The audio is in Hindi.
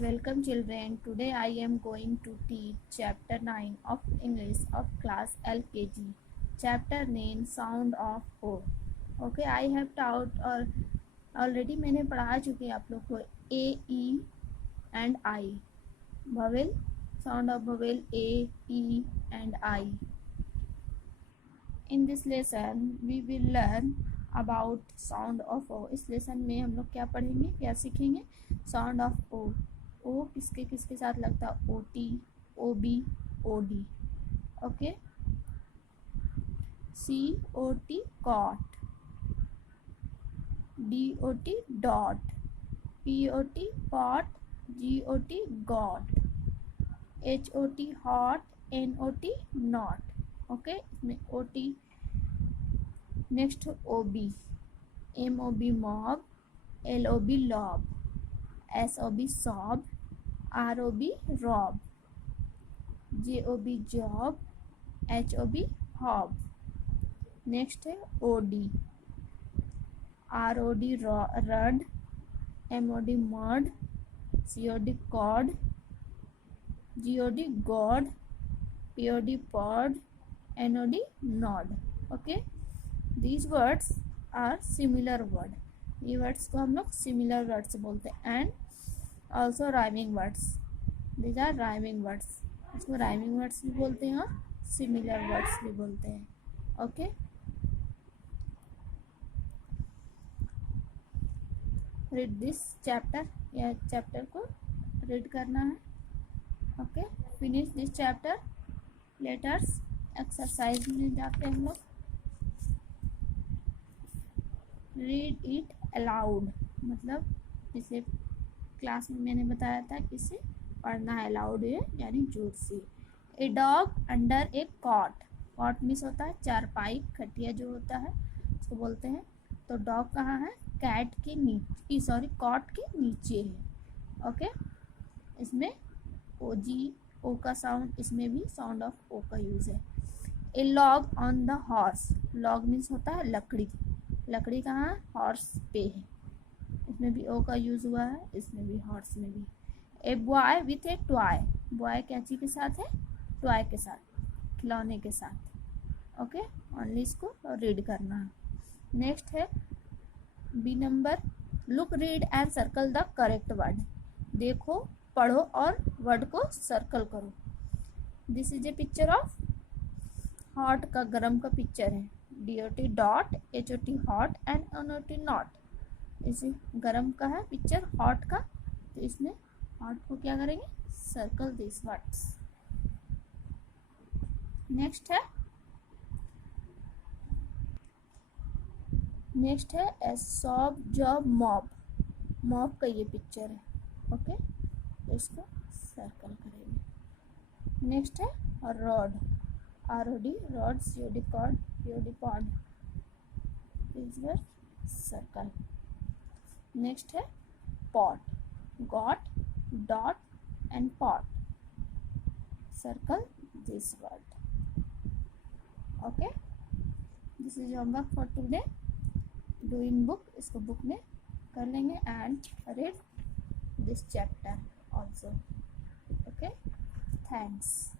Welcome children. Today I am going to teach chapter 9 of English of class LKG. Chapter name Sound of O. Okay, I have taught or already मैंने पढ़ा चुके हैं आप लोग को A, E and I. Vowel, sound of vowel A, E and I. In this lesson we will learn about sound of O. इस लेसन में हम लोग क्या पढ़ेंगे, क्या सीखेंगे? Sound of O. ओ किसके किसके साथ लगता है? O T, O B, O D. Okay. C O T cot, D O T dot, P O T pot, G O T got, H O T hot, N O T not. Okay, इसमें O T. Next O B, M O B mob, L O B lob, S O B sob, R O B rob, J O B job, H O B hob. Next है O D, are O D rod, M O D mod, C O D cod, G O D god, P O D pod, N O D nod. Okay, these words are similar word. ये वर्ड्स को हम लोग सिमिलर वर्ड्स बोलते हैं. And also rhyming words. These are rhyming words. इसको राइमिंग वर्ड्स भी बोलते हैं और सिमिलर वर्ड्स भी बोलते हैं. Okay, read this chapter. यह चैप्टर को रीड करना है. Okay, finish this chapter. Letters exercise में जाते हैं हम लोग. रीड इट अलाउड, मतलब जिसे क्लास में मैंने बताया था कि इसे पढ़ना है अलाउड है यानी जोर से. A dog under a cot. Cot means होता है चारपाई, खटिया जो होता है उसको बोलते हैं. तो डॉग कहाँ है? कैट के नीचे, सॉरी कॉट के नीचे है. ओके, इसमें ओ जी, ओ का साउंड, इसमें भी साउंड ऑफ ओ का यूज है. A log on the horse. Log means होता है लकड़ी. लकड़ी कहाँ है? हॉर्स पे है. इसमें भी ओ का यूज हुआ है, इसमें भी, हॉर्स में भी. A boy with A toy. Boy क्या चीज के साथ है? टॉय के साथ, खिलौने के साथ. ओके, ओनली इसको रीड करना है. नेक्स्ट है B number. Look, read and circle the correct word. देखो, पढ़ो और वर्ड को सर्कल करो. This is a picture of hot का, गरम का पिक्चर है. D O T dot, H O T hot and N O T not. इसे गरम का है पिक्चर, हॉट का. तो इसमें हॉट को क्या करेंगे? Circle this words. नेक्स्ट है a sob job mob. Mob का ये पिक्चर है. ओके, तो इसको सर्कल करेंगे. नेक्स्ट है rod, R O D rod, C O D cod, P O D pod. This word circle. Next है pot, got, dot and pot. Circle this word. Okay, this is homework for today. Do in book, इसको बुक में कर लेंगे. And read this chapter also. Okay, thanks.